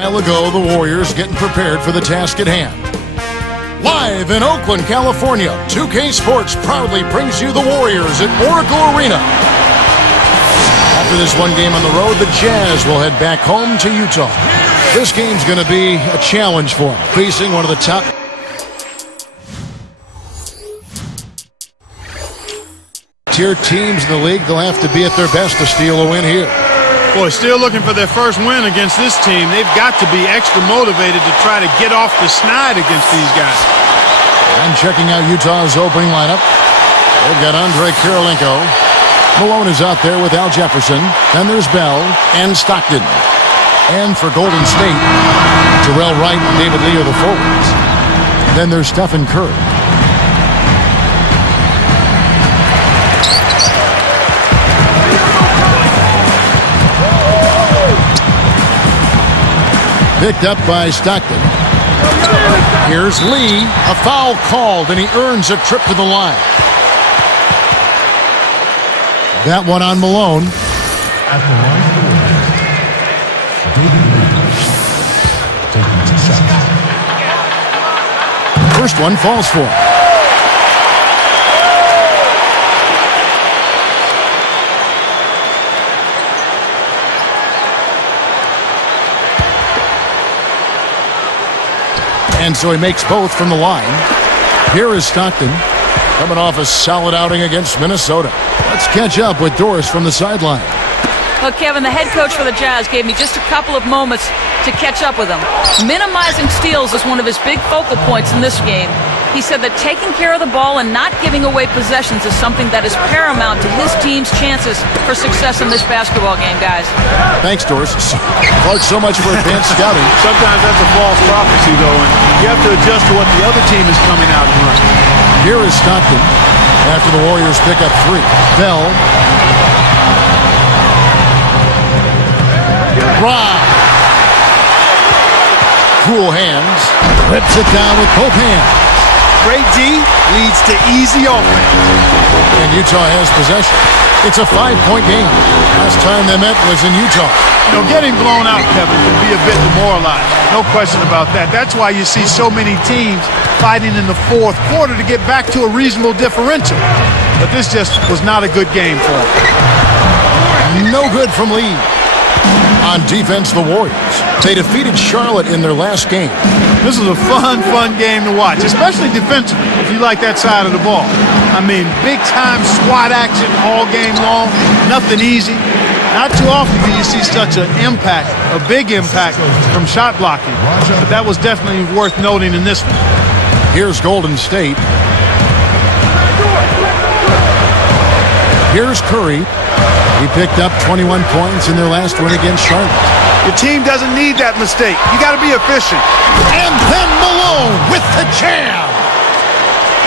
A while ago, the Warriors getting prepared for the task at hand. Live in Oakland, California, 2K Sports proudly brings you the Warriors at Oracle Arena. After this one game on the road, the Jazz will head back home to Utah. This game's going to be a challenge for them, facing one of the top tier teams in the league. They'll have to be at their best to steal a win here. Boy, still looking for their first win against this team. They've got to be extra motivated to try to get off the snide against these guys. And checking out Utah's opening lineup, they've got Andrei Kirilenko. Malone is out there with Al Jefferson. Then there's Bell and Stockton. And for Golden State, Terrell Wright and David Lee are the forwards. Then there's Stephen Curry. Picked up by Stockton. Here's Lee. A foul called, and he earns a trip to the line. That one on Malone. At the line of the David Lee taking 2 shots. First one falls for him. And so he makes both from the line. Here is Stockton, coming off a solid outing against Minnesota. Let's catch up with Doris from the sideline. Well, Kevin, the head coach for the Jazz gave me just a couple of moments to catch up with him. Minimizing steals is one of his big focal points in this game. He said that taking care of the ball and not giving away possessions is something that is paramount to his team's chances for success in this basketball game, guys. Thanks, Doris. Clark, so much for advanced scouting. Sometimes that's a false prophecy, though, and you have to adjust to what the other team is coming out and running. Here is Stockton after the Warriors pick up 3. Bell. Rob. Cool hands. Rips it down with both hands. Great D leads to easy offense. And Utah has possession. It's a 5-point game. Last time they met was in Utah. You know, getting blown out, Kevin, can be a bit demoralizing. No question about that. That's why you see so many teams fighting in the fourth quarter to get back to a reasonable differential. But this just was not a good game for them. No good from Lee. On defense, the Warriors. They defeated Charlotte in their last game. This is a fun game to watch, especially defensively, if you like that side of the ball. I mean, big-time SWAT action all game long, nothing easy. Not too often do you see such an impact, a big impact from shot blocking. But that was definitely worth noting in this one. Here's Golden State. Here's Curry. He picked up 21 points in their last win against Charlotte. Your team doesn't need that mistake. You got to be efficient. And then Malone with the jam.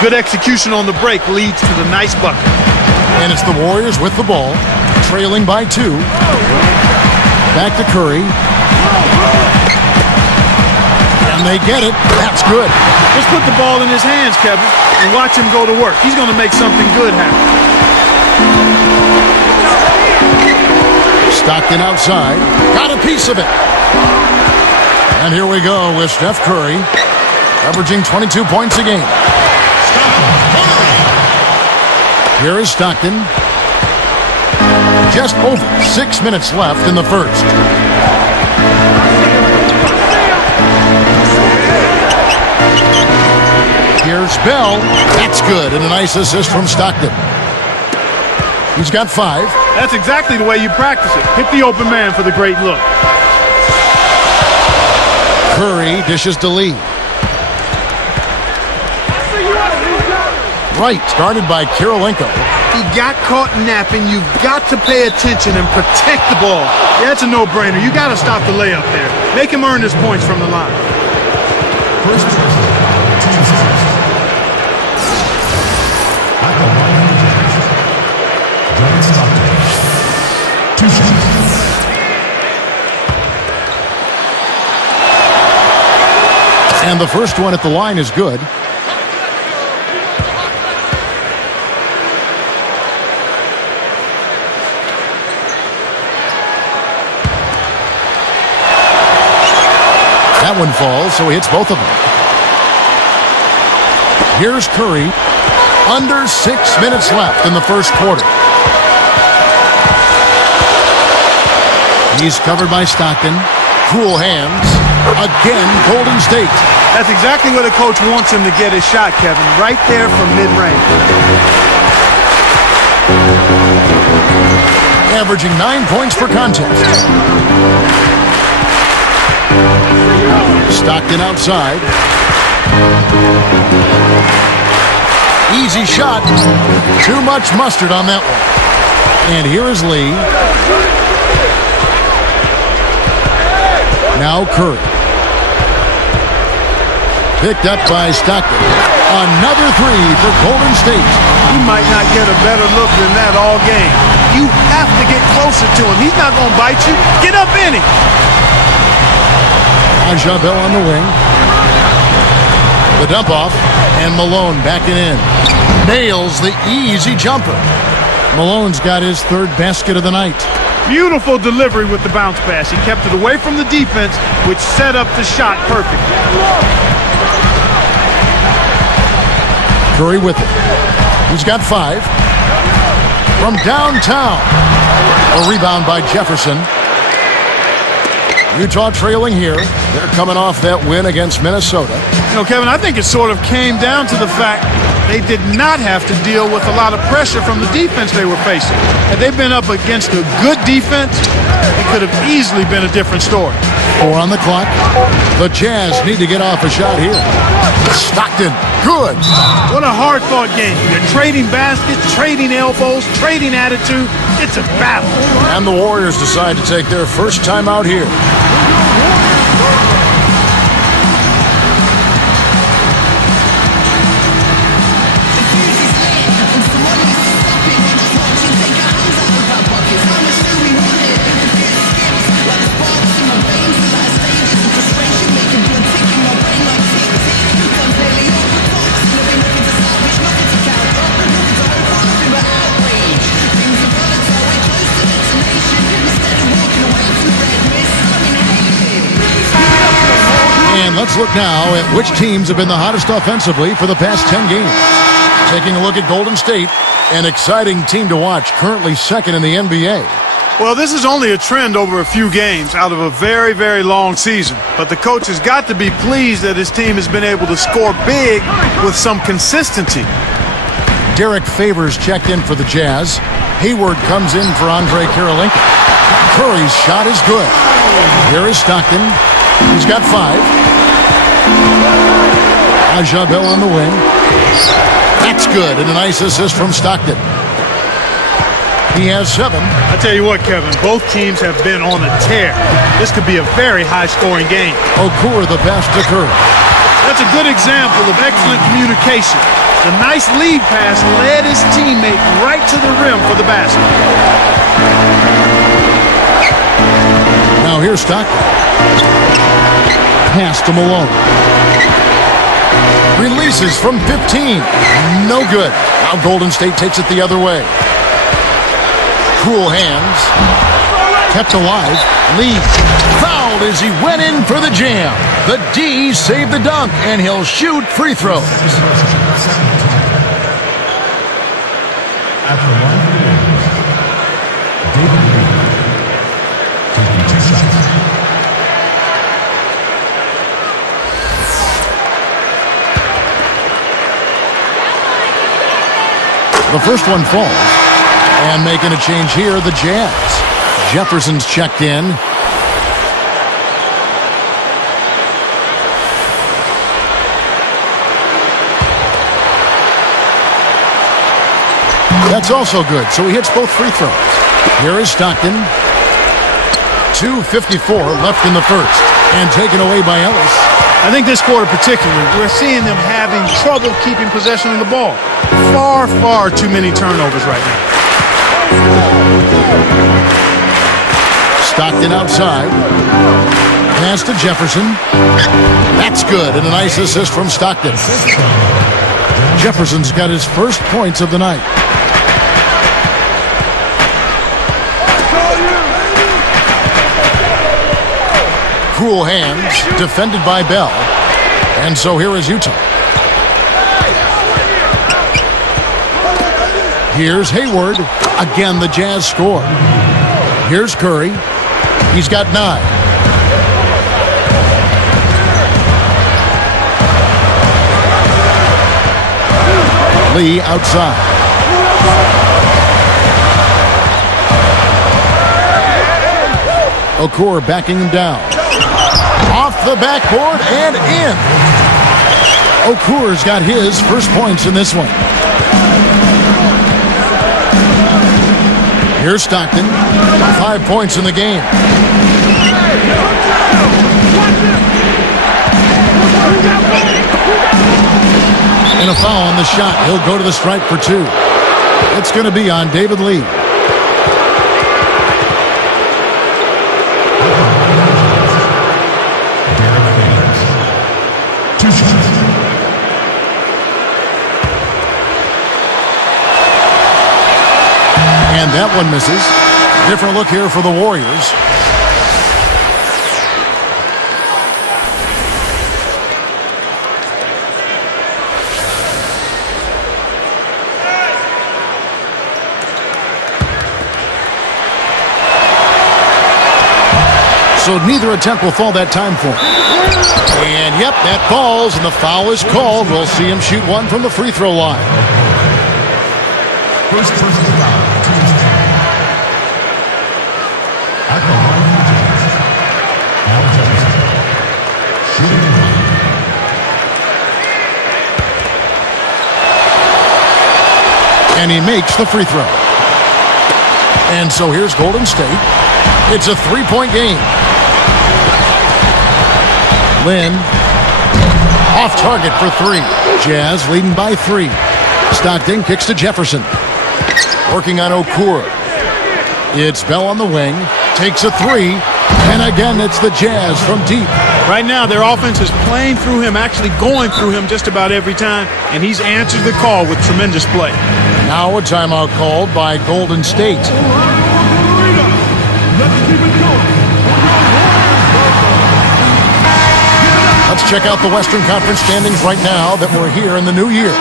Good execution on the break leads to the nice bucket. And it's the Warriors with the ball, trailing by 2. Back to Curry. And they get it. That's good. Just put the ball in his hands, Kevin, and watch him go to work. He's going to make something good happen. Stockton outside. Got a piece of it. And here we go with Steph Curry, averaging 22 points a game. Here is Stockton. Just over 6 minutes left in the first. Here's Bell. That's good. And a nice assist from Stockton. He's got 5. That's exactly the way you practice it. Hit the open man for the great look. Curry dishes to Lee. Right, started by Kirilenko. He got caught napping. You've got to pay attention and protect the ball. Yeah, it's a no-brainer. You got to stop the layup there. Make him earn his points from the line. First person, 2 shots. At the line of the Jazz, John Stockton, 2 shots. And the first one at the line is good. That one falls, so he hits both of them. Here's Curry. Under 6 minutes left in the first quarter. He's covered by Stockton. Cool hands. Again, Golden State. That's exactly where the coach wants him to get his shot, Kevin. Right there from mid-range. Averaging 9 points per contest. Stockton outside. Easy shot. Too much mustard on that one. And here is Lee. Now Curry. Picked up by Stockton. Another three for Golden State. He might not get a better look than that all game. You have to get closer to him. He's not going to bite you. Get up in it. Ajabel on the wing. The dump off. And Malone backing in. Nails the easy jumper. Malone's got his third basket of the night. Beautiful delivery with the bounce pass. He kept it away from the defense, which set up the shot perfectly. Curry with it. He's got 5. From downtown. A rebound by Jefferson. Utah trailing here. They're coming off that win against Minnesota. You know, Kevin, I think it sort of came down to the fact they did not have to deal with a lot of pressure from the defense they were facing. Had they been up against a good defense, it could have easily been a different story. 4 on the clock. The Jazz need to get off a shot here. Stockton, good. What a hard-fought game. They're trading baskets, trading elbows, trading attitude. It's a battle. And the Warriors decide to take their first time out here. Let's look now at which teams have been the hottest offensively for the past 10 games. Taking a look at Golden State, an exciting team to watch, currently second in the NBA. Well, this is only a trend over a few games out of a very, very long season. But the coach has got to be pleased that his team has been able to score big with some consistency. Derek Favors checked in for the Jazz. Hayward comes in for Andre Karolinka. Curry's shot is good. Here is Stockton. He's got 5. Ajabel on the wing. That's good, and a nice assist from Stockton. He has 7. I tell you what, Kevin, both teams have been on a tear. This could be a very high-scoring game. Okur the pass to Curry. That's a good example of excellent communication. The nice lead pass led his teammate right to the rim for the basket. Now here's Stockton. Pass to Malone. Releases from 15. No good. Now Golden State takes it the other way. Cool hands. Kept alive. Lee fouled as he went in for the jam. The D saved the dunk, and he'll shoot free throws. At the line of the game, David Lee taking 2 shots. The first one falls. And making a change here, the Jazz. Jefferson's checked in. That's also good, so he hits both free throws. Here is Stockton. 2:54 left in the first. And taken away by Ellis. I think this quarter particularly, we're seeing them having trouble keeping possession of the ball. Far, far too many turnovers right now. Stockton outside. Pass to Jefferson. That's good, and a nice assist from Stockton. Jefferson's got his first points of the night. Cool hands, defended by Bell. And so here is Utah. Here's Hayward. Again, the Jazz score. Here's Curry. He's got 9. Lee outside. Okur backing him down. Off the backboard and in. Okur's got his first points in this one. Here's Stockton. 5 points in the game. And a foul on the shot. He'll go to the stripe for 2. It's going to be on David Lee. And that one misses. Different look here for the Warriors. So neither attempt will fall that time for him. And yep, that falls, and the foul is called. We'll see him shoot one from the free throw line. First personal foul, team's team. At the line of the Jazz, Al Jefferson. Shooting the line. And he makes the free throw. And so here's Golden State. It's a 3-point game. Lynn off target for 3. Jazz leading by 3. Stockton kicks to Jefferson. Working on Okur. It's Bell on the wing. Takes a 3. And again, it's the Jazz from deep. Right now, their offense is playing through him, actually going through him just about every time, and he's answered the call with tremendous play. Now a timeout called by Golden State. Let's check out the Western Conference standings right now that we're here in the new year.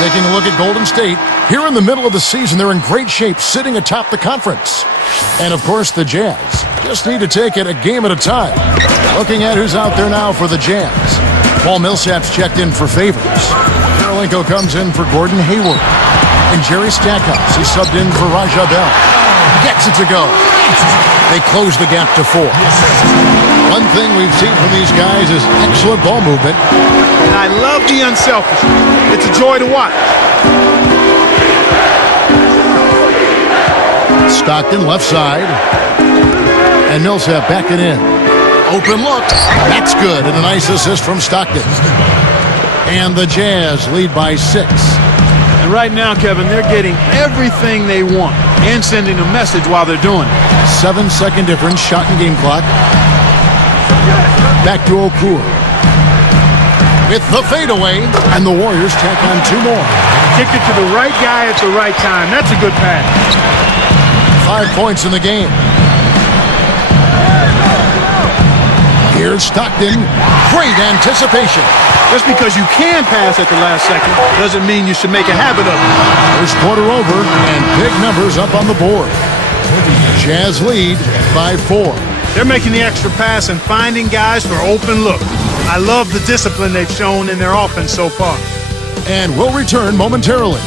Taking a look at Golden State. Here in the middle of the season, they're in great shape, sitting atop the conference. And, of course, the Jazz just need to take it a game at a time. Looking at who's out there now for the Jazz. Paul Millsap's checked in for Favors. Karolinko comes in for Gordon Hayward. And Jerry Stackhouse, he subbed in for Raja Bell. Gets it to go. They close the gap to 4. One thing we've seen from these guys is excellent ball movement. And I love the unselfishness. It's a joy to watch. Stockton left side. And Millsap backing in. Open look. That's good. And a nice assist from Stockton. And the Jazz lead by 6. And right now, Kevin, they're getting everything they want and sending a message while they're doing it. 7-second difference, shot and game clock. Back to Okur. With the fadeaway, and the Warriors tack on 2 more. Kick it to the right guy at the right time. That's a good pass. 5 points in the game. Here's Stockton. Great anticipation. Just because you can pass at the last second doesn't mean you should make a habit of it. First quarter over, and big numbers up on the board. Jazz lead by 4. They're making the extra pass and finding guys for open looks. I love the discipline they've shown in their offense so far. And we'll return momentarily.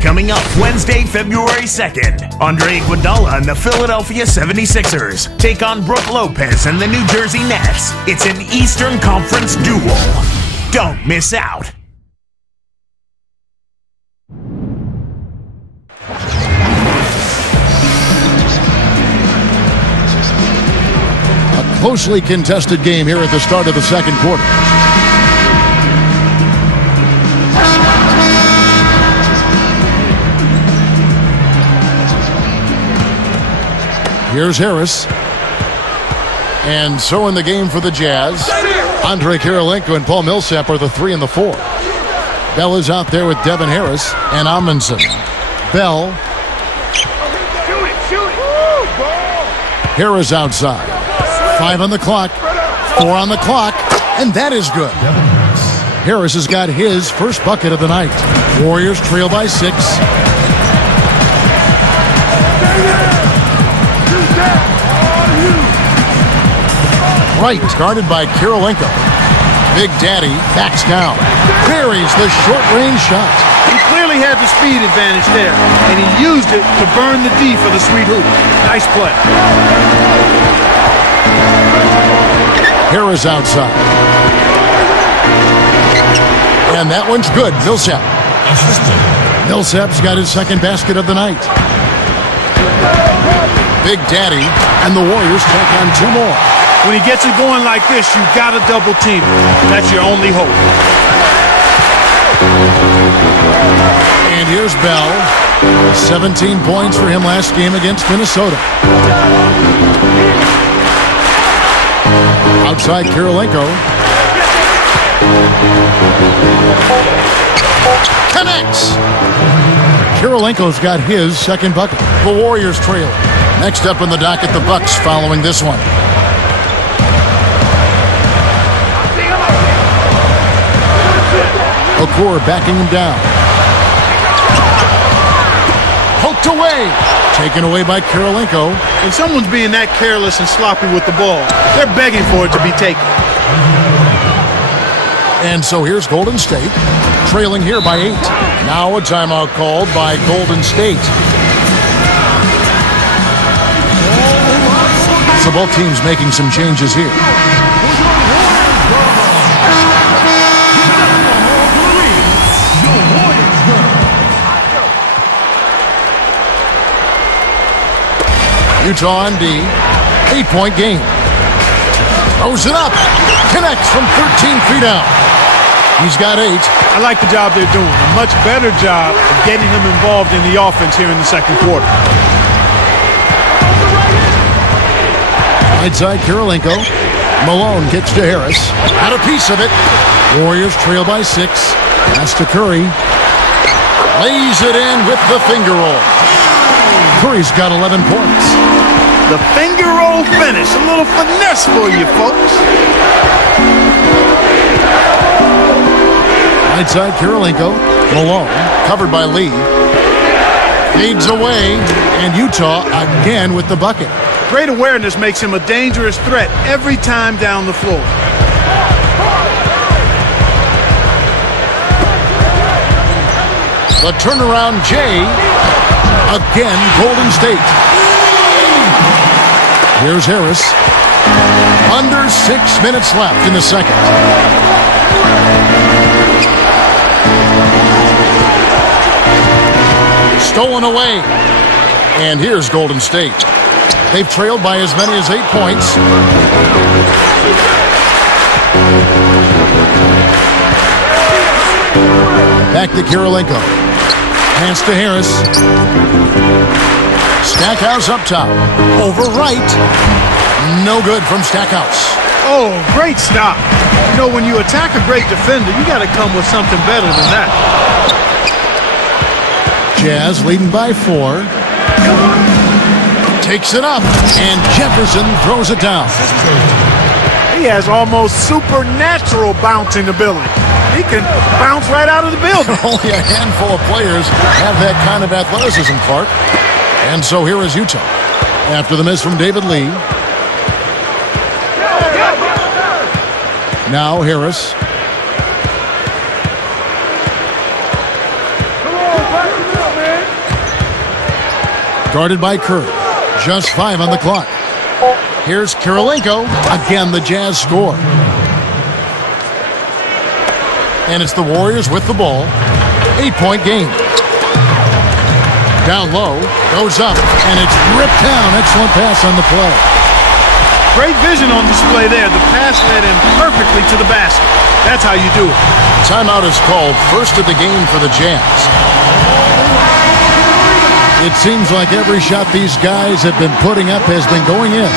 Coming up Wednesday, February 2nd, Andre Iguodala and the Philadelphia 76ers take on Brook Lopez and the New Jersey Nets. It's an Eastern Conference duel. Don't miss out. A closely contested game here at the start of the second quarter. Here's Harris. And so in the game for the Jazz, Andre Karolinko and Paul Millsap are the 3 and the 4. Bell is out there with Devin Harris and Amundsen. Bell Harris outside. 5 on the clock. 4 on the clock. And that is good. Harris has got his first bucket of the night. Warriors trail by 6. Right, guarded by Kirilenko. Big Daddy backs down. Buries the short-range shot. He clearly had the speed advantage there, and he used it to burn the D for the sweet hoop. Nice play. Harris outside. And that one's good. Millsap. Millsap's got his second basket of the night. Big Daddy and the Warriors take on 2 more. When he gets it going like this, you got to double team him. That's your only hope. And here's Bell. 17 points for him last game against Minnesota. Outside Kirilenko. Connects. Kirilenko's got his second bucket. The Warriors trail. Next up in the docket, the Bucks following this one. Okur backing him down. Poked away. Taken away by Kirilenko. When someone's being that careless and sloppy with the ball, they're begging for it to be taken. And so here's Golden State, trailing here by 8. Now a timeout called by Golden State. So both teams making some changes here. Utah on D. 8-point game. Throws it up. Connects from 13 feet out. He's got 8. I like the job they're doing. A much better job of getting him involved in the offense here in the second quarter. Right side Kirilenko. Malone gets to Harris. Got a piece of it. Warriors trail by 6. Pass to Curry. Lays it in with the finger roll. Curry's got 11 points. The finger roll finish. A little finesse for you, folks. Right side Kirilenko. Malone covered by Lee. Fades away. And Utah again with the bucket. Great awareness makes him a dangerous threat every time down the floor. The turnaround Jay. Again, Golden State. Here's Harris. Under 6 minutes left in the second. Stolen away. And here's Golden State. They've trailed by as many as 8 points. Back to Kirilenko. Pass to Harris. Stackhouse up top. Over right. No good from Stackhouse. Oh, great stop. You know, when you attack a great defender, you got to come with something better than that. Jazz leading by 4. Takes it up. And Jefferson throws it down. He has almost supernatural bouncing ability. He can bounce right out of the building. Only a handful of players have that kind of athleticism, Clark. And so here is Utah. After the miss from David Lee. Now Harris. Guarded by Curry. Just 5 on the clock. Here's Kirilenko. Again, the Jazz score. And it's the Warriors with the ball. 8-point game. Down low, goes up, and it's ripped down. Excellent pass on the play. Great vision on display there. The pass led him perfectly to the basket. That's how you do it. Timeout is called, first of the game for the Jazz. It seems like every shot these guys have been putting up has been going in.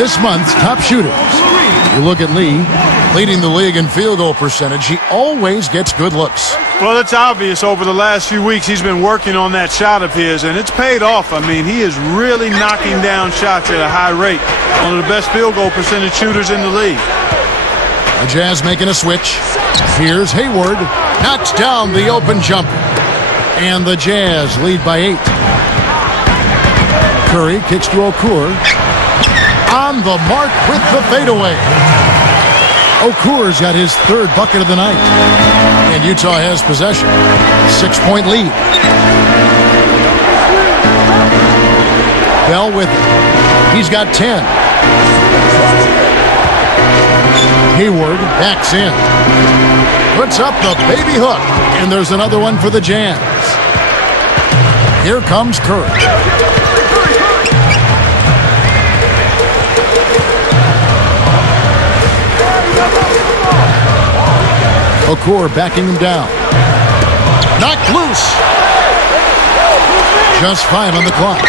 This month's top shooters. You look at Lee, leading the league in field goal percentage. He always gets good looks. Well, it's obvious over the last few weeks he's been working on that shot of his, and it's paid off. I mean, he is really knocking down shots at a high rate. One of the best field goal percentage shooters in the league. The Jazz making a switch. Here's Hayward. Knocks down the open jumper. And the Jazz lead by 8. Curry kicks to Okur. On the mark with the fadeaway. Okur's got his 3rd bucket of the night. And Utah has possession. 6-point lead. Bell with it. He's got 10. Hayward backs in. Puts up the baby hook. And there's another one for the Jazz. Here comes Curry. Okur backing him down. Knocked loose. Just 5 on the clock.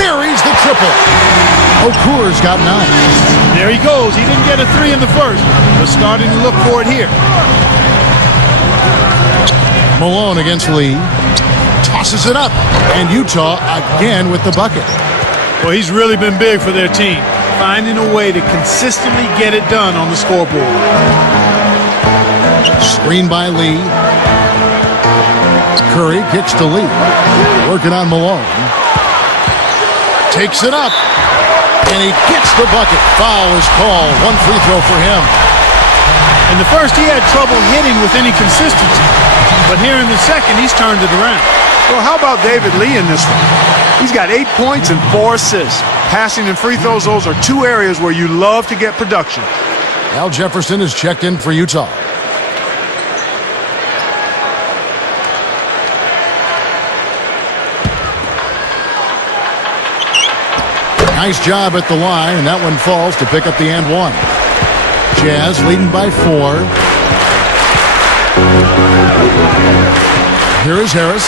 Buries the triple. Okur's got 9. There he goes. He didn't get a 3 in the first, but starting to look for it here. Malone against Lee. Tosses it up. And Utah again with the bucket. Well, he's really been big for their team, finding a way to consistently get it done on the scoreboard. Screen by Lee. Curry kicks to Lee. Working on Malone. Takes it up. And he gets the bucket. Foul is called. 1 free throw for him. In the first, he had trouble hitting with any consistency. But here in the second, he's turned it around. Well, how about David Lee in this one? He's got 8 points and 4 assists. Passing and free throws, those are 2 areas where you love to get production. Al Jefferson is checked in for Utah. Nice job at the line, and that one falls to pick up the and 1. Jazz leading by 4. Here is Harris.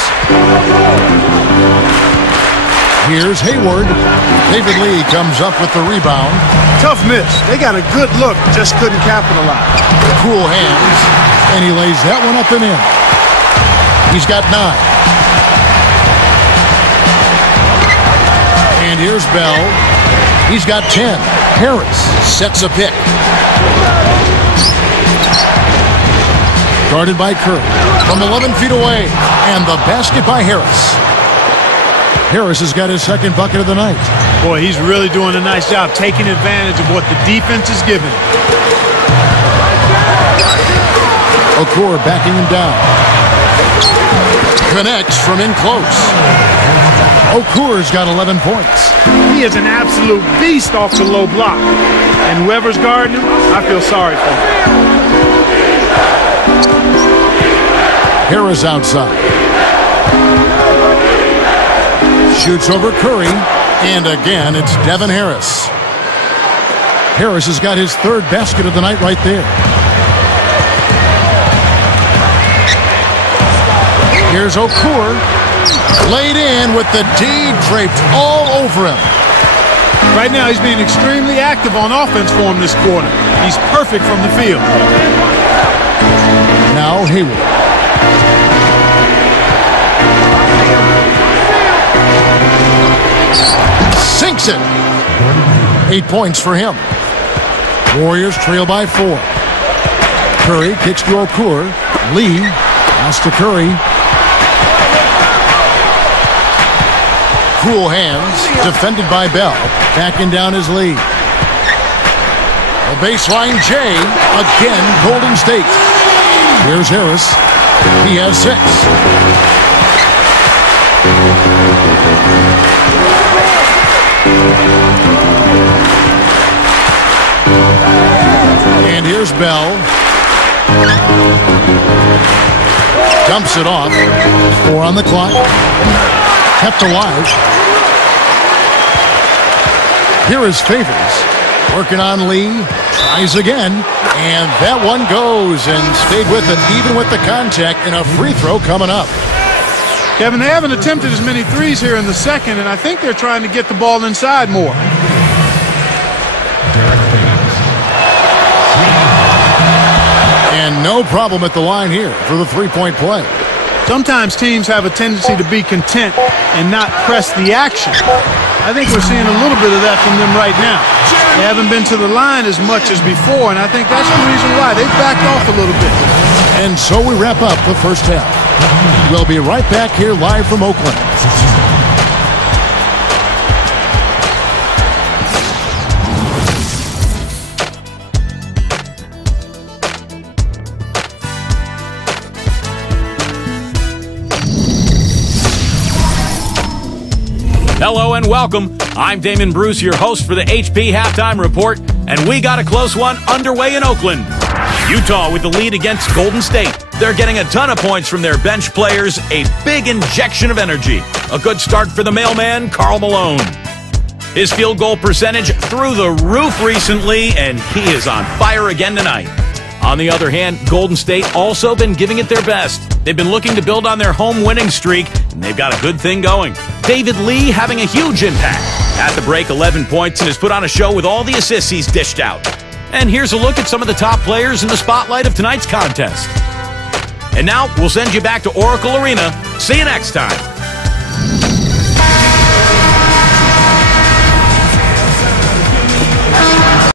Here's Hayward. David Lee comes up with the rebound. Tough miss. They got a good look, just couldn't capitalize. Cool hands, and he lays that one up and in. He's got 9. And here's Bell. He's got 10. Harris sets a pick. Guarded by Curry from 11 feet away. And the basket by Harris. Harris has got his 2nd bucket of the night. Boy, he's really doing a nice job taking advantage of what the defense is giving. Okur backing him down. Connects from in close. Okur's got 11 points. He is an absolute beast off the low block. And whoever's guarding him, I feel sorry for him. Harris outside. Shoots over Curry. And again, it's Devin Harris. Harris has got his 3rd basket of the night right there. Here's Okur. Laid in with the D draped all over him. Right now, he's being extremely active on offense for him this quarter. He's perfect from the field. Now Hayward. Sinks it. 8 points for him. Warriors trail by 4. Curry kicks to Okur. Lee pass to Curry. Cool hands, defended by Bell. Backing down his lead. A baseline J, again Golden State. Here's Harris. He has 6. And here's Bell. Dumps it off. 4 on the clock. Kept alive. Here is Favors. Working on Lee. Tries again. And that one goes and stayed with it, even with the contact, and a free throw coming up. Kevin, they haven't attempted as many threes here in the second, and I think they're trying to get the ball inside more. Derek Favors. And No problem at the line here for the three-point play. Sometimes teams have a tendency to be content and not press the action. I think we're seeing a little bit of that from them right now. They haven't been to the line as much as before, and I think that's the reason why. They've backed off a little bit. And so we wrap up the first half. We'll be right back here live from Oakland. Hello and welcome. I'm Damon Bruce, your host for the HP Halftime Report, and we got a close one underway in Oakland. Utah with the lead against Golden State. They're getting a ton of points from their bench players, a big injection of energy. A good start for the mailman, Karl Malone. His field goal percentage through the roof recently, and he is on fire again tonight. On the other hand, Golden State also been giving it their best. They've been looking to build on their home winning streak, and they've got a good thing going. David Lee having a huge impact. At the break, 11 points, and has put on a show with all the assists he's dished out. And here's a look at some of the top players in the spotlight of tonight's contest. And now, we'll send you back to Oracle Arena. See you next time.